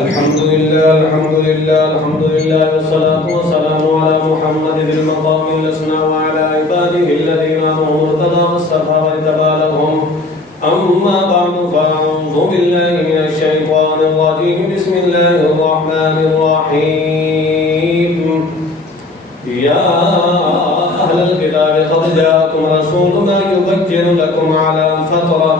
الحمد لله والصلاة والسلام على محمد بالمقام الأسنى وعلى عباده الذين آمنوا ارتضى واصطفى واجتبى لهم. أما بعد فأعوذ بالله من الشيطان الرجيم. بسم الله الرحمن الرحيم. يا أهل الكتاب قد جاءكم رسولنا يبين لكم على فترة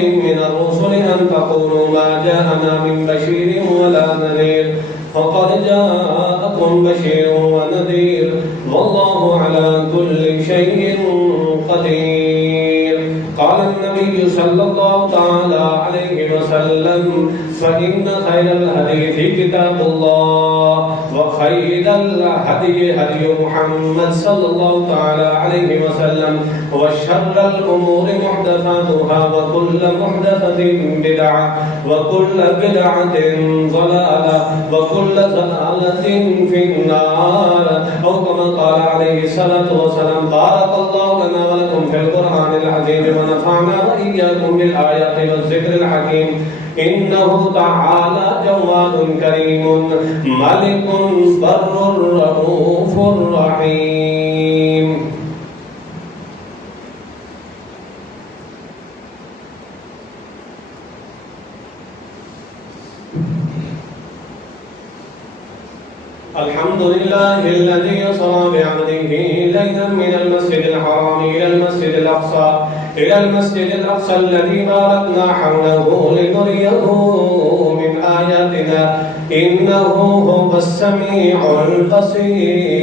من الرسل أن تقولوا ما جاءنا من بشير ولا نذير، فقد جاءكم بشير ونذير والله على كل شيء قدير. قال النبي صلى الله تعالى عليه وسلم: فإن خير الحديث كتاب الله، وخير الهدي هدي محمد صلى الله تعالى عليه وسلم، وشر الأمور محدثاتها، وكل محدثة بدعة، وكل بدعة ضلالة، وكل ضلالة في النار، أو كما قال عليه الصلاة والسلام. بارك الله لنا ولكم في القرآن العظيم، ونفعنا وإياكم بالآيات والذكر الحكيم. إنه تعالى جواد كريم ملك بر رؤوف رحيم. الحمد لله الذي أسرى بعبده ليلا من المسجد الحرام إلى المسجد الأقصى الذي باركنا حوله لنريه من آياتنا، إنه هو السميع البصير.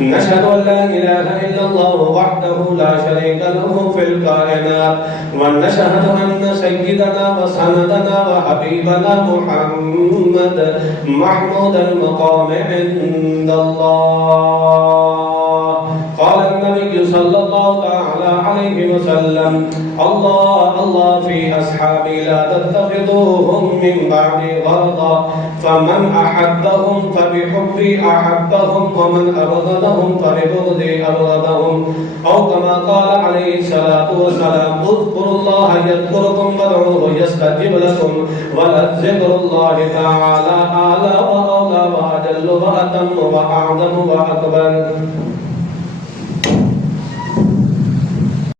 نشهد أن لا إله إلا الله وحده لا شريك له في الكائنات، ونشهد أن سيدنا وسندنا وحبيبنا محمد محمود المقام عند الله. قال النبي صلى الله تعالى عليه وسلم: الله في أصحابي لا تتخذوهم من بعدي غرضا، فمن أحبهم فبحبي أحبهم، ومن أبغضهم فببغضي أبغضهم، أو كما قال عليه الصلاة والسلام: اذكروا الله يذكركم وادعوه يستجب لكم، ولذكر الله تعالى أعلى وأولى وأجل وأتم وأعظم وأكبر.